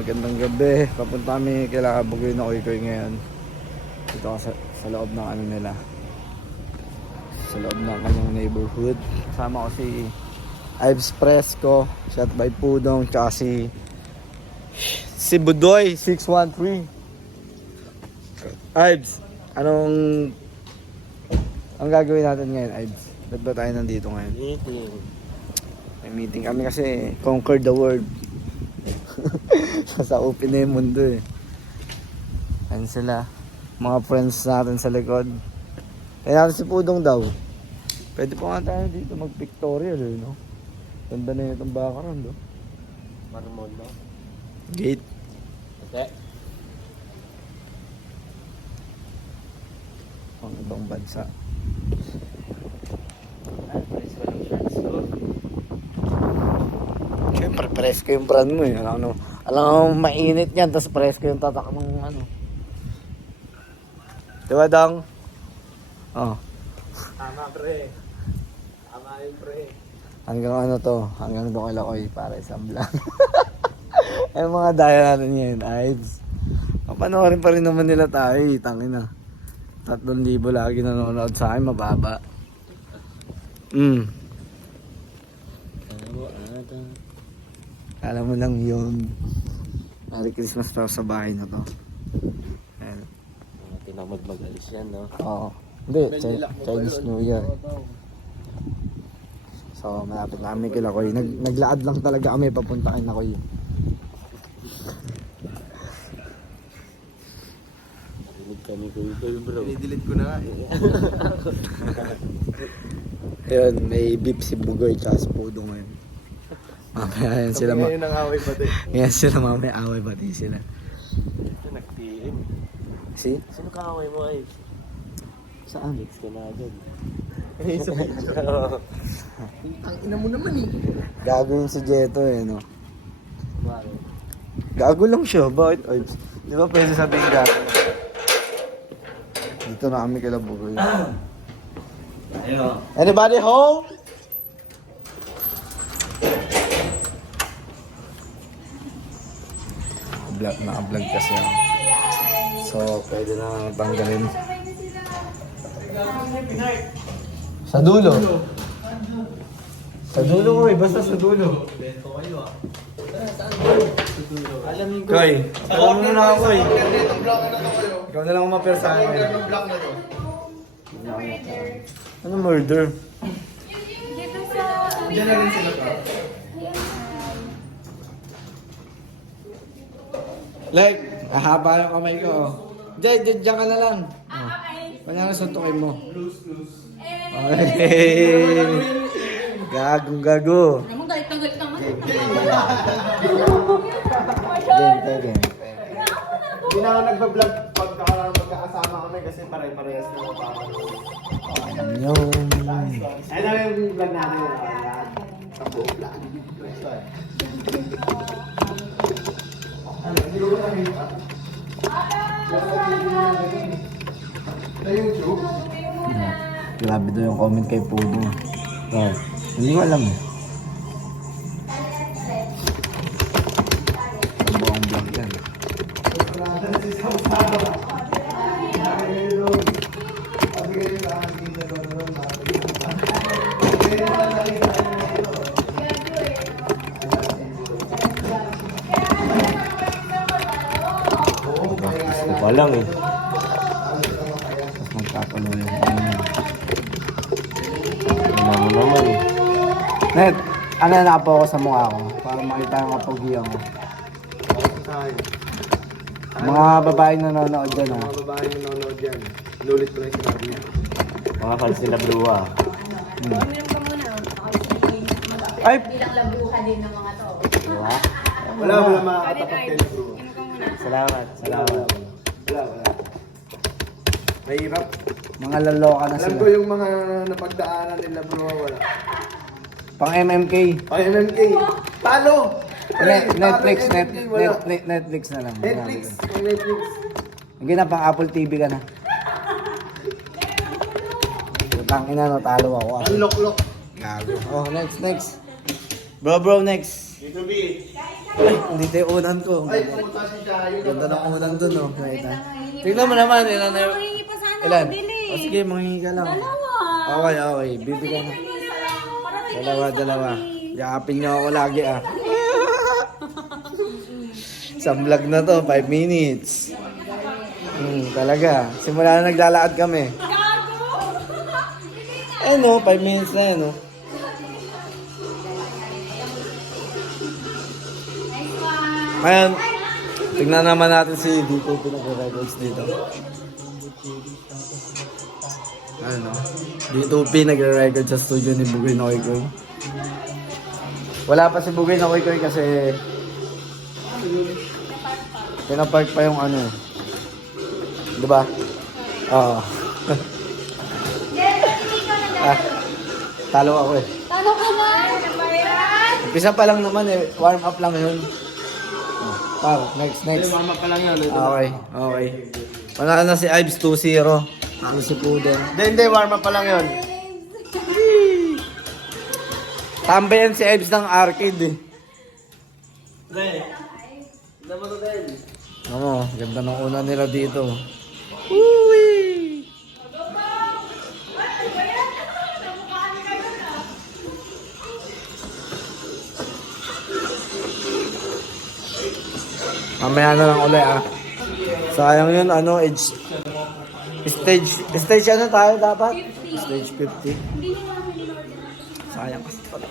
magandang gabi. Papunta kami kila Bugoy na Koy ngayon. Dito ako sa loob ng ano nila. Sa loob ng kanyang neighborhood. Kasama ko si Ives Fresco, shot by Pudong, tsaka si Budoy 613. Ives, ang gagawin natin ngayon, Ives? Ba't ba tayo nandito ngayon? Meeting. May meeting kami kasi conquer the world. Sa open na yung mundo eh. Ayan sila. Mga friends natin sa likod. Kaya natin si Pudong daw. Pwede po nga tayo dito mag-pictorial eh, no? Ganda na itong background, no? Marmol, no? Gate. Okay. Ang ibang bansa. Siyempre, presko yung brand mo eh. Alam mo, mainit yan, tapos presko yung tatak ng ano. Diba, Dang? Oh. Tama, pre. Tama yun, pre. Hanggang ano to, hanggang doon kila Koy para isang vlog. Eh mga daya natin ngayon, Ives. Papanoorin pa rin naman nila tayo, tangin na. 3,000 lagi nanonood sa akin, mababa. Alam mo lang yun. Merry Christmas daw sa bahay na to. Ayan. Tinamad mag-alis yan, no? Oo. Hindi, Chinese New Year. So, malapit na kami kila Koy. Naglaad lang talaga kami papunta kay na Koy. Narinig kami ko, bro. Dinidelete ko na nga eh. Ayun, may beef si Bugoy tsaka si Pudong ngayon. Mamaya yan sila Ngayon ang away pati. Ngayon sila mamaya away pati sila. Ito, nag-PM. Si? Sino kaaway mo, ay? Saan? Gets ka na agad. Sa video. Ang ina mo naman eh. Gago yung si Jeto eh, no? Bakit? Gago lang siya, bakit? Ay, di ba pwede sabihin gago? Dito na kami kila Bugoy. Anybody home? Naka-vlog kasi ako. So, pwede na tanggalin. Sa dulo. Sa dulo ko eh, basta sa dulo. Koy, alam mo na ako eh. Ikaw na lang umapir sa akin. Ano murder? Dito sa... Diyan na rin sila pa. Like, hahaba yung kamay ko. Diyan ka na lang. Okay. Kanya suntukin mo. Loose. Okay. Gagong gago. Ano mo, galit naman. Game. Hindi na ako nagbablog pagkakasama kami kasi pare-parehas na ako pa. Yung... Ano yung vlog natin? Ang buong vlog. Hindi ko ba nakita? Sa YouTube? Grabe daw yung comment kay Pudo. Oh, hindi ko alam eh. Ang buong vlog yan. Gusto pa lang eh. Tapos magkapalo yung Ano mo naman eh. Net, ano na nakapo ako sa mukha ko para makita yung kapagiyan ko. Mga babaeng nanonood dyan ha. Mga babae yung nanonood yan. Inulit ko lang yung sinabi niya. Mga fans nila bro ah. Uminom ka muna. Ay! Bilang labuha din ng mga to. Diba? Wala makakatapat kayo na bro. Inom ka muna. Salamat. Wala. Mahirap. Mga laloka na Alam ko sila. yung mga napagdaanan nila bro. Wala. Pang MMK. Ay, MMK. Talo! Netflix na lang. Netflix. Ang Netflix. Hindi na pang Apple TV ka na. Putang ina, no, talo ako. Ang lock. Gago. Oh, next. Bro, next. YouTube. Ay, hindi tayo unan ko. Ay, pumunta si Chayo. Ganda ng unan dun, oh. Nakita. Tingnan mo naman, ilan na yun. Mangingi pa sana. Ilan? Bili. O sige, mangingi ka lang. Dalawa. Okay, okay. Bibigyan mo. Dalawa. Yakapin niyo ako lagi, ah. Isang vlog na to, 5 minutes. Talaga. Simula na naglalakad kami. Eh no, 5 minutes na yan, no. Ngayon, tingnan naman natin si Dito pinag-records dito. Ano? Dito nagre-record sa studio ni Bugoy na Koy. Wala pa si Bugoy na Koy kasi pinapark pa yung ano. Diba? Oo. Talo ako eh. Talo ka ba? Umpisa pa lang naman eh. Warm up lang yun. Next. Mama pa lang yan. Okay. Panalo na si Ives 2-0. Ano si Puden. Hindi, warm up pa lang yun. Tambayan si Ives ng arcade eh. Oo, ganda ng una nila dito. Woo-wee! Mamaya na lang ulit ah. Sayang yun, ano, stage ano tayo dapat? Stage 50. Sayang kasi pala.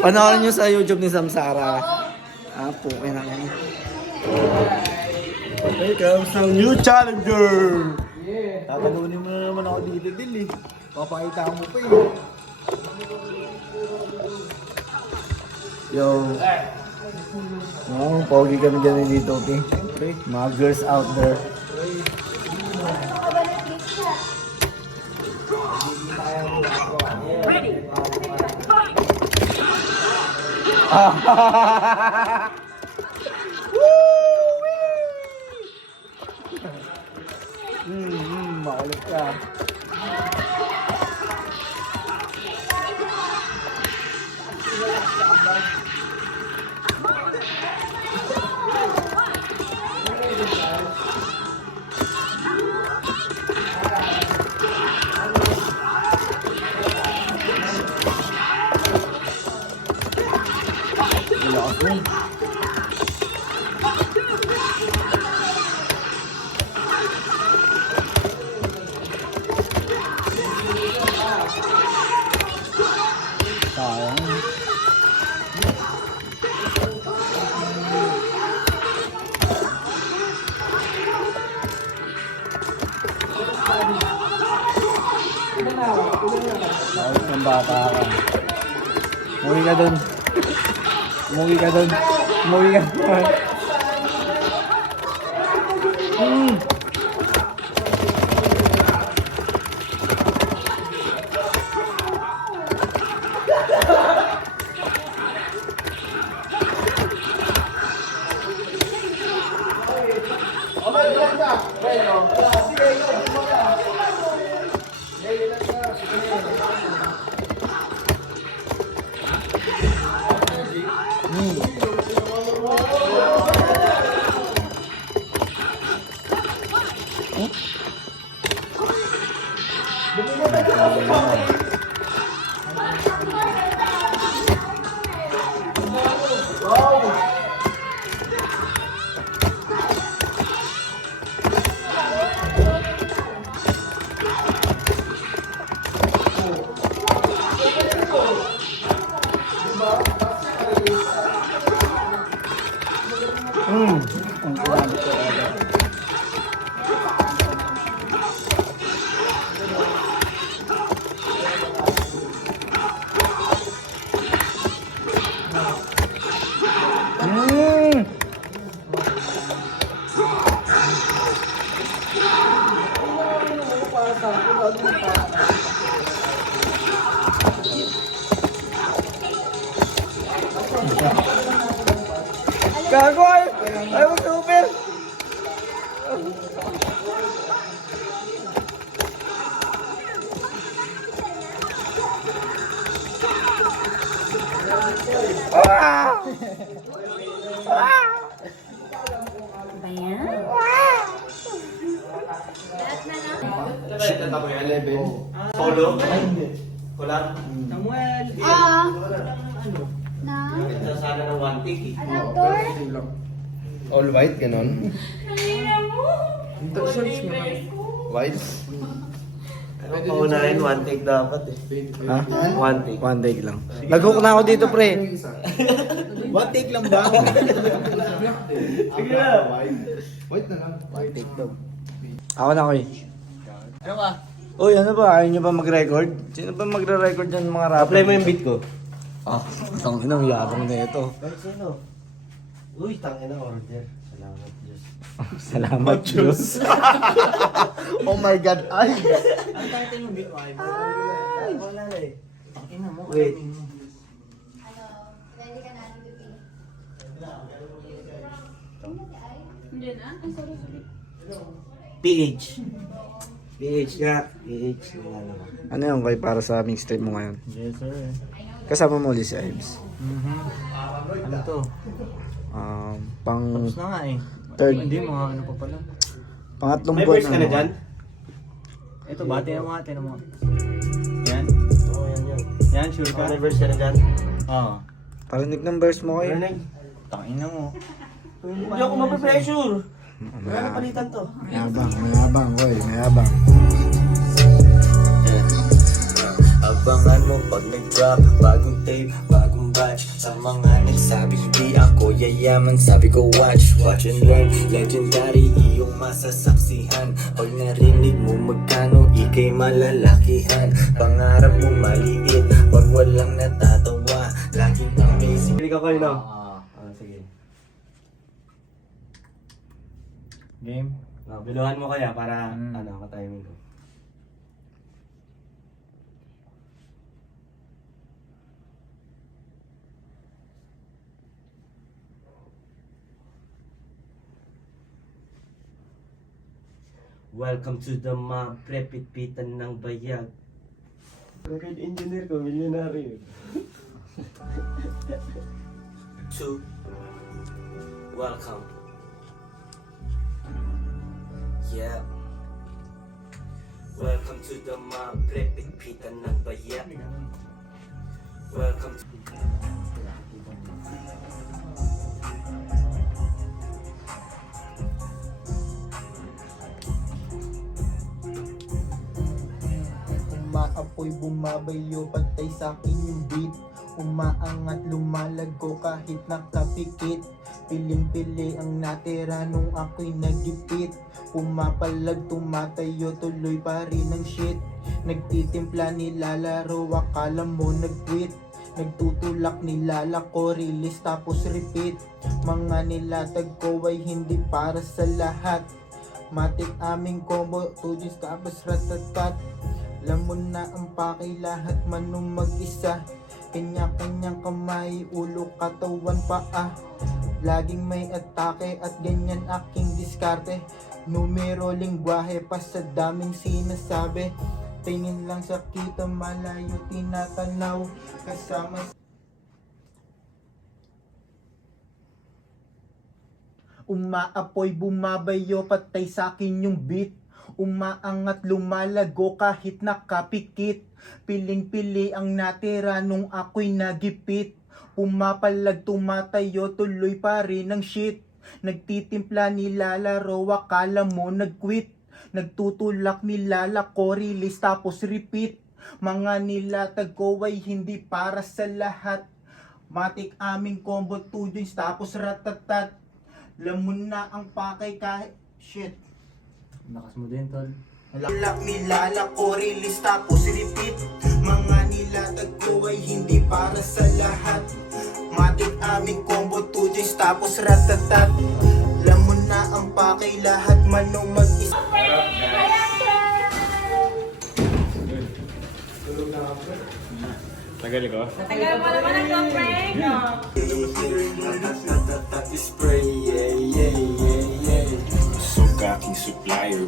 Panoorin nyo sa YouTube ni Samsara. Pukin na yan. Here comes the new challenger! Tatalunin mo na naman ako dito, Dil eh. Papakita mo pa eh. Yo. Wow, pogi kami dyan dito, okay? Mga girls out there. Makulit ka. Lakas mo. Sayang. Sayang ng bata ka. Umuwi ka dun. Umuwi ka dun. Umuwi ka dun. Ang grabe ko agad. Gago ay! Ayaw super! Ah! Kanta mo yung 11. Solo? Ay, hindi. Kulang? Samuel. Na? Kanta sana ng 1 take eh. Adaptor? All white, ganon. Nangina mo. White? Paunahin, 1 take dapat eh. Ha? 1 take. One take lang. Nag-hook na ako dito, pre. One take lang ba? Sige na. White na lang. One take daw. Ako na, Koy. Ano ka? Uy, ano ba? Ayaw nyo ba mag-record? Sino ba magre-record dyan mga rapper? Apply mo yung beat ko. Ah, ang inang yabang na ito. Bakit sino? Uy, tangin na order. Salamat, Diyos. Salamat, Diyos. Oh my God, ay! Ang title mo, Bit Wife. Wala na eh. Ina mo. Wait. Ano? Ready ka na, Tito Hindi na? Ay, sorry, sorry. PH. PH nga. PH. Wala naman. Ano yung Koy para sa mixtape mo ngayon? Yes, sir. Kasama mo ulit si Ives. Ano to? Pang Tapos na nga eh. third, Hindi, mga ano pa pala. pangatlong May buwan verse ka na dyan? Ito, bati na mga, tinan mo. Yan. Oo, yan yan. Yan, sure ka? May verse ka na dyan? Oo. Parinig ng verse mo, Koy. Rinig. Tangina mo. Hindi ako mape-pressure. Wala na palitan to. Mayabang, Koy. Mayabang. Abangan mo pag nag-drop, bagong tape, bagong batch. Sa mga nagsabi hindi ako yayaman, sabi ko watch and learn. Legendary iyong masasaksihan. Pag narinig mo magkano ikay malalakihan. Pangarap mo maliit, pag walang natatawa. Laging amazing. Pili ka kayo no? Sige. Game. Biluhan mo kaya para ka-timing ko. Welcome to the mob, prepitpitan ng bayag. Rocket engineer ko, milyonaryo. To welcome. Yeah. Welcome to the mob, prepitpitan ng bayag. Welcome to Umaapoy, bumabayo, patay sa'kin yung beat. Umaangat, lumalago kahit nakapikit. Piling-pili ang natira nung ako'y nagipit. Pumapalag, tumatayo, tuloy pa rin ang shit. Nagtitimpla, nilalaro, akala mo nag-quit. Nagtutulak, nilalako, release tapos repeat. Mga nilatag ko ay hindi para sa lahat. Matik aming combo, tujis tapos ratatat. Alam mo na ang pakay, lahat man nung mag-isa. Kanya-kanyang kamay, ulo, katawan, paa. Laging may atake at ganyan aking diskarte. Numero, lingwahe pa sa daming sinasabi. Tingin lang sa kita, malayo tinatanaw. Kasama umaapoy, bumabayo, patay sa'kin yung beat. Umaangat, lumalago kahit nakapikit. Piling-pili ang natira nung ako'y nagipit. Pumapalag, tumatayo, tuloy pa rin ang shit. Nagtitimpla, nilalaro, akala mo nag-quit. Nagtutulak, nilalako, release tapos repeat. Mga nilatag ko ay hindi para sa lahat. Matik aming combo, 2 joints tapos ratatat. Lamon na ang pakay kahit shit. Lakas mo din, tol. Nilalako, release tapos repeat. Mga nilatag ko ay hindi para sa lahat. Matik aming combo, 2 joints tapos ratatat. Lamon na ang pakay, lahat manong mag-isa. Tagal ko. Tagal mo naman ang prank. spray, yeah, yeah, yeah, yeah. So cocky supplier,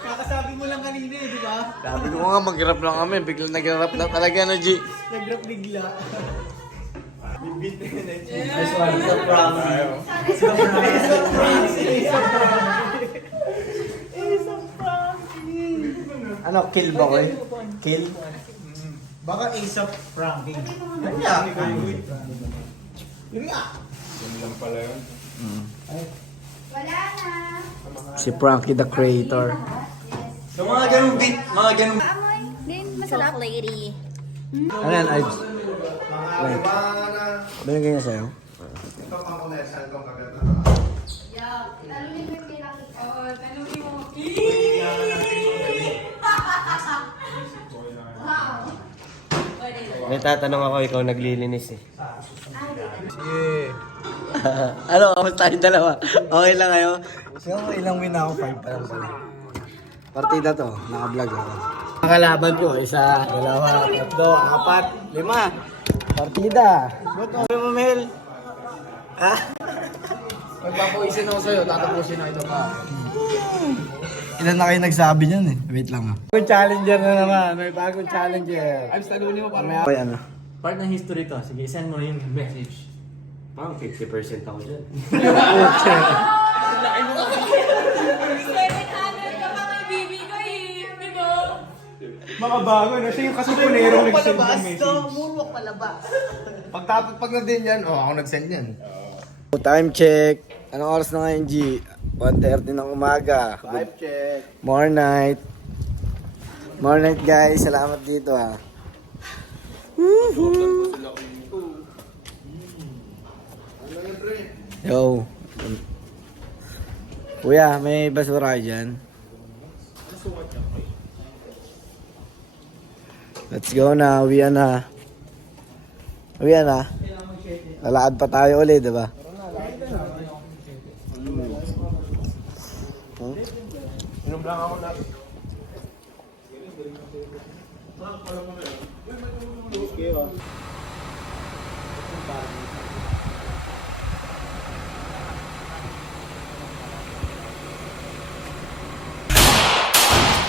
Kakasabi mo lang kanina eh, di ba? Sabi ko nga, mag-rap lang kami. Biglang nag-rap lang talaga na, G. Nag-rap bigla. This one, the prank. Ano, kill ba ko eh? Kill? Baka ASAP Frankie. Wala na. Si Frankie the Creator. So mga ganung beat, mga ganung... Amoy. Din, masarap. Lady. Ano yan, Ives? Wait. Binigay niya sa'yo? Talunin mo yung pinakita. Oo, talunin mo. May tatanong ako, ikaw naglilinis eh. Ano, kamusta tayong dalawa? Okay lang kayo? So, ilang win na ako? 5 pa lang pala. Partida to, naka-vlog ako. Nakalaban ko, 1, 2, 3, 4, 5. Partida. Ba't okay mo, Mel? Ha? Magpapawisin ako sa'yo, tatapusin na ito pa. Ilan na kayo nagsabi niyan eh? Wait lang ah. Bagong challenger na naman. May bagong challenger. Ayos, talunin mo pa. Okay, ano? Part ng history to. Sige, send mo yung message. Parang 50% ako dyan. 700 ka pa kay Bibi ko eh. Di ba? Makabago na siya yung kasupunerong nag-send ng message. Moonwalk palabas. Pag na din yan, ako nag-send yan. Time check. Anong oras na ngayon, G? 1:30 ng umaga. Live check. More night. More night, guys. Salamat dito, ha. Woohoo! Yo. Kuya, may basura kayo dyan? Let's go na. Uwian na. Uwian na. Lalakad pa tayo ulit, diba? Inom lang ako na.